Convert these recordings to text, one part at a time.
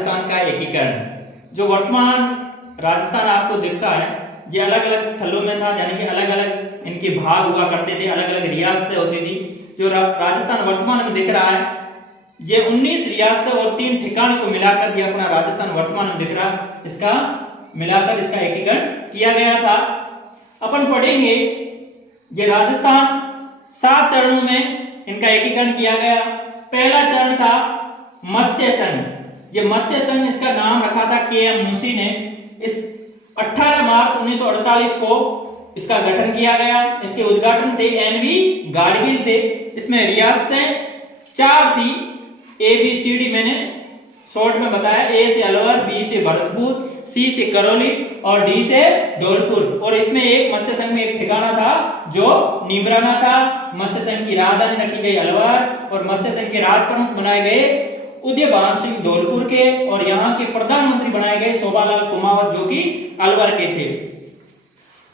राजस्थान का एकीकरण। जो वर्तमान राजस्थान आपको दिखता है ये अलग अलग थलों में था, यानी कि अलग अलग इनके भाग हुआ करते थे, अलग अलग रियासतें होती थी। जो राजस्थान वर्तमान में दिख रहा है ये 19 रियासतें और 3 ठिकाने को मिलाकर ये अपना राजस्थान वर्तमान में दिख रहा है, इसका मिलाकर इसका एकीकरण किया गया था। अपन पढ़ेंगे ये राजस्थान 7 चरणों में इनका एकीकरण किया गया। पहला चरण था मत्स्य संघ। ये मत्स्य संघ इसका नाम रखा था के.एम. मुंशी ने। इस 18 मार्च 1948 को इसका गठन किया गया। इसके उद्घाटन थे एन.वी. गाडगिल थे। इसमें रियासतें 4 थी, ABCD मैंने शॉर्ट में बताया। ए से अलवर, बी से भरतपुर, सी से करौली और डी से धौलपुर। और इसमें एक मत्स्य संघ में एक ठिकाना था जो नीमराना था। मत्स्य संघ की राजधानी रखी गई अलवर और मत्स्य संघ के राज प्रमुख बनाए गए उदयभान सिंह धौलपुर के और यहाँ के प्रधानमंत्री बनाए गए शोभालाल कुमावत जो कि अलवर के थे।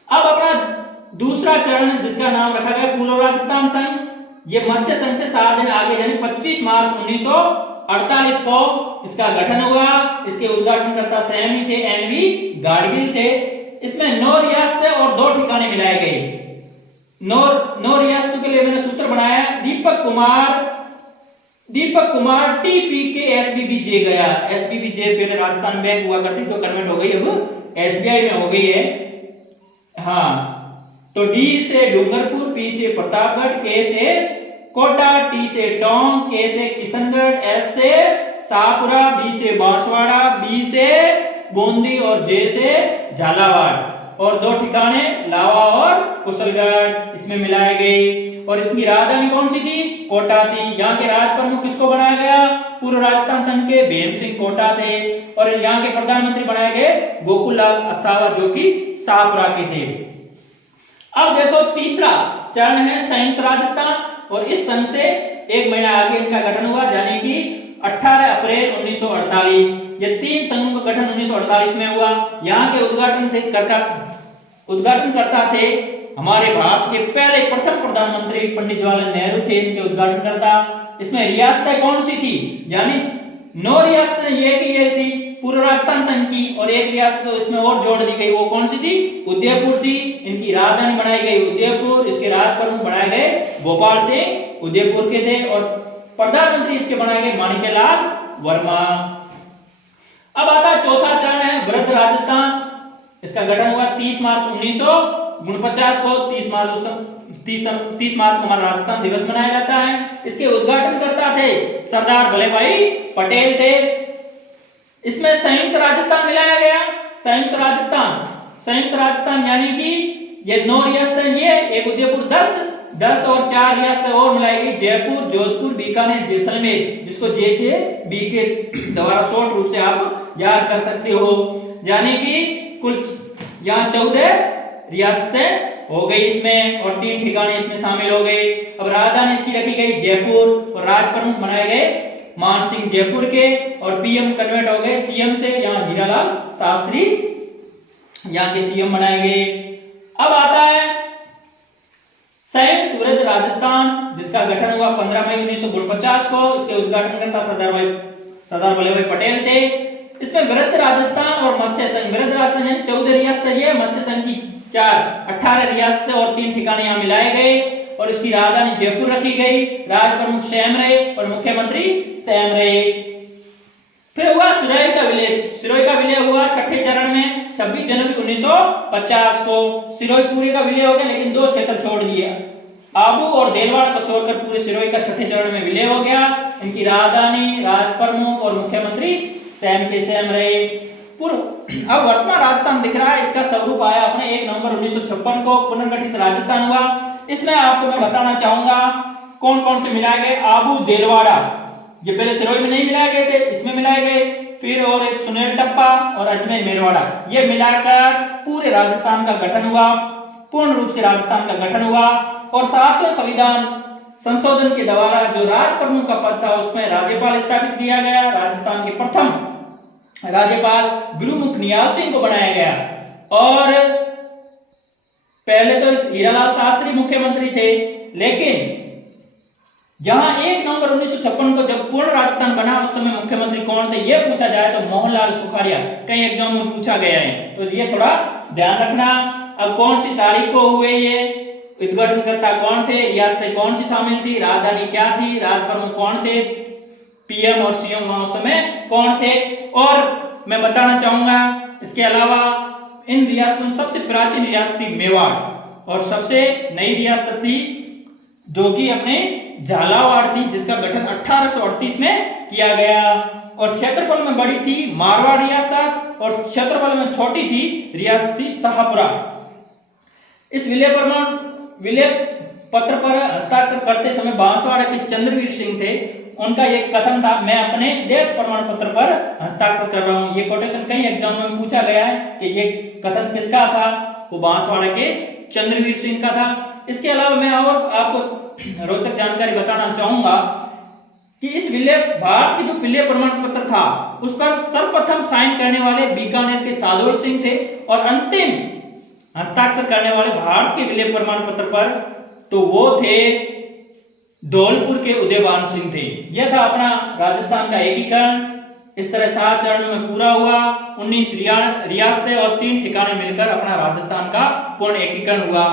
अब अपना दूसरा चरण जिसका नाम रखा गया पूर्व राजस्थान संघ। ये मत्स्य संघ से 7 दिन आगे यानी 25 मार्च 1948 को इसका गठन हुआ। इसके उद्घाटनकर्ता स्वयं ही थे, एन.वी. गाडगिल थे। इसमें 9 रियासतें और 2 ठिकाने मिलाए गए। 9 रियासतों के लिए मैंने सूत्र बनाया। दीपक कुमार TPK SBBJ गया। SBBJ पहले राजस्थान बैंक हुआ करती तो कन्वर्ट हो गई, अब SBI में हो गई है। हाँ, तो D से डूंगरपुर, P से प्रतापगढ़, K से कोटा, T से टोंक, K से किशनगढ़, S से शाहपुरा, B से बांसवाड़ा, B से बूंदी और J से झालावाड़। और 2 ठिकाने लावा और कुशलगढ़ इसमें मिलाए गए। और इसकी राजधानी कौन सी थी? कोटा थी। यहाँ के राज प्रमुख किसको बनाया गया? पूर्व राजस्थान संघ के भीम सिंह कोटा थे। और यहाँ के प्रधानमंत्री बनाए गए गोकुल लाल असावा जो कि शाहपुरा के थे। अब देखो तीसरा चरण है संयुक्त राजस्थान। और इस संघ से 1 महीना आगे इनका गठन हुआ, यानी कि 18 अप्रैल 1948। ये 3 संघों का गठन 1948 में हुआ। यहाँ के उद्घाटनकर्ता थे हमारे भारत के पहले प्रथम प्रधानमंत्री पंडित जवाहरलाल नेहरू थे, इनके उद्घाटनकर्ता। इसमें रियासतें कौन सी थी? यानी 9 रियासतें ये थी पूर्व राजस्थान संघ की, और 1 रियासत इसमें और जोड़ दी गई। वो कौन सी थी? उदयपुर थी। इनकी राजधानी बनाई गई उदयपुर। इसके राज प्रमुख बनाए गए गोपाल सिंह उदयपुर के थे और प्रधानमंत्री इसके बनाए गए माणिक्यलाल वर्मा। अब आता है चौथा चरण है वृद्ध राजस्थान। इसका गठन हुआ 30 मार्च 1949 को। 30 मार्च को हमारा राजस्थान दिवस मनाया जाता है। इसके उद्घाटनकर्ता थे सरदार वल्लभभाई पटेल थे। इसमें संयुक्त राजस्थान मिलाया गया। संयुक्त राजस्थान यानी कि ये 9 रियासतें, ये एक उदयपुर 10 और 4 रियासतें और मिलाई गई, जयपुर, जोधपुर, बीकानेर, जैसलमेर, जिसको JK के द्वारा शॉर्ट रूप से आप याद कर सकते हो। यानी कि कुल यहाँ 14 रियासतें हो गई इसमें और 3 ठिकाने इसमें शामिल हो गए। अब राजधानी इसकी रखी गई जयपुर और राज प्रमुख बनाए गए मान सिंह जयपुर के और PM कन्वर्ट हो गए CM से। यहाँ हीरालाल शास्त्री यहाँ के CM बनाए गए। अब आता है संयुक्त वृद्ध राजस्थान जिसका गठन हुआ 15 मई 1949 को। इसके उद्घाटनकर्ता सरदार वल्लभभाई पटेल थे। इसमें वृद्ध राजस्थान और मत्स्य संघ, वृद्ध राजस्थान यानी 14 रियासतें, ये मत्स्य संघ की 18 रियासतें और 3 ठिकाने यहाँ मिलाए गए। और इसकी राजधानी जयपुर रखी गई। राज प्रमुख स्वयं रहे और मुख्यमंत्री स्वयं रहे। फिर हुआ सिरोही का विलय। सिरोही का विलय हुआ 6ठे चरण में 26 जनवरी 1950 को। सिरोही पूरे का विलय हो गया, लेकिन 2 क्षेत्र छोड़ दिए। आबू और देलवाड़ को छोड़कर पूरे सिरोही का 6ठे चरण में विलय हो गया। इनकी राजधानी, राज प्रमुख और मुख्यमंत्री स्वयं के स्वयं रहे। अब वर्तमान राजस्थान दिख रहा है, इसका स्वरूप आया अपने 1 नवंबर 1956 को पुनर्गठित राजस्थान हुआ। इसमें आपको मैं बताना चाहूंगा कौन कौन से मिलाए गए। आबू, देलवाड़ा, ये पहले सिरोही में नहीं मिलाए गए थे, इसमें मिलाए गए। फिर और एक सुनेल टप्पा और अजमेर मेरवाड़ा, ये मिलाकर पूरे राजस्थान का गठन हुआ। पूर्ण रूप से राजस्थान का गठन हुआ। और 7वें संविधान संशोधन के द्वारा जो राज प्रमुख का पद था उसमें राज्यपाल स्थापित किया गया। राजस्थान के प्रथम राज्यपाल गुरुमुख निहाल सिंह को बनाया गया। और पहले तो हीरालाल शास्त्री मुख्यमंत्री थे, लेकिन जहां 1 नवंबर 1956 को जब पूर्ण राजस्थान बना उस समय मुख्यमंत्री कौन थे ये पूछा जाए तो मोहनलाल सुखाड़िया कई एग्जाम में पूछा गया है, तो ये थोड़ा ध्यान रखना। अब कौन सी तारीख को हुए ये उद्घाटनकर्ता कौन थे, रियासतें कौन सी शामिल थी, राजधानी क्या थी, राज प्रमुख कौन थे, पीएम और सीएम उस समय कौन थे। और मैं बताना चाहूंगा इसके अलावा इन रियासतों में सबसे प्राचीन रियासत थी मेवाड़ और सबसे नई रियासत थी जो कि अपने झालावाड़ थी जिसका गठन 1838 में किया गया। और क्षेत्रफल में बड़ी थी मारवाड़ रियासत और क्षेत्रफल में छोटी थी रियासत थी शाहपुरा। इस विलय पत्र पर हस्ताक्षर करते समय बांसवाड़ा के चंद्रवीर सिंह थे, उनका एक कथन था मैं अपने डेथ प्रमाण पत्र पर हस्ताक्षर कर रहा हूं। ये कोटेशन कई एग्जाम में पूछा गया है कि ये कथन किसका था, वो बांसवाड़ा के चंद्रवीर सिंह का था। इसके अलावा मैं और आपको रोचक जानकारी बताना चाहूंगा कि इस भारत के जो विलय प्रमाण पत्र था उस पर सर्वप्रथम साइन करने वाले बीकानेर के सादोल सिंह थे और अंतिम हस्ताक्षर करने वाले भारत के विलय प्रमाण पत्र पर तो वो थे धौलपुर के उदयभान सिंह थे। यह था अपना राजस्थान का एकीकरण। इस तरह 7 चरणों में पूरा हुआ। 19 रियासतें और 3 ठिकाने मिलकर अपना राजस्थान का पूर्ण एकीकरण हुआ।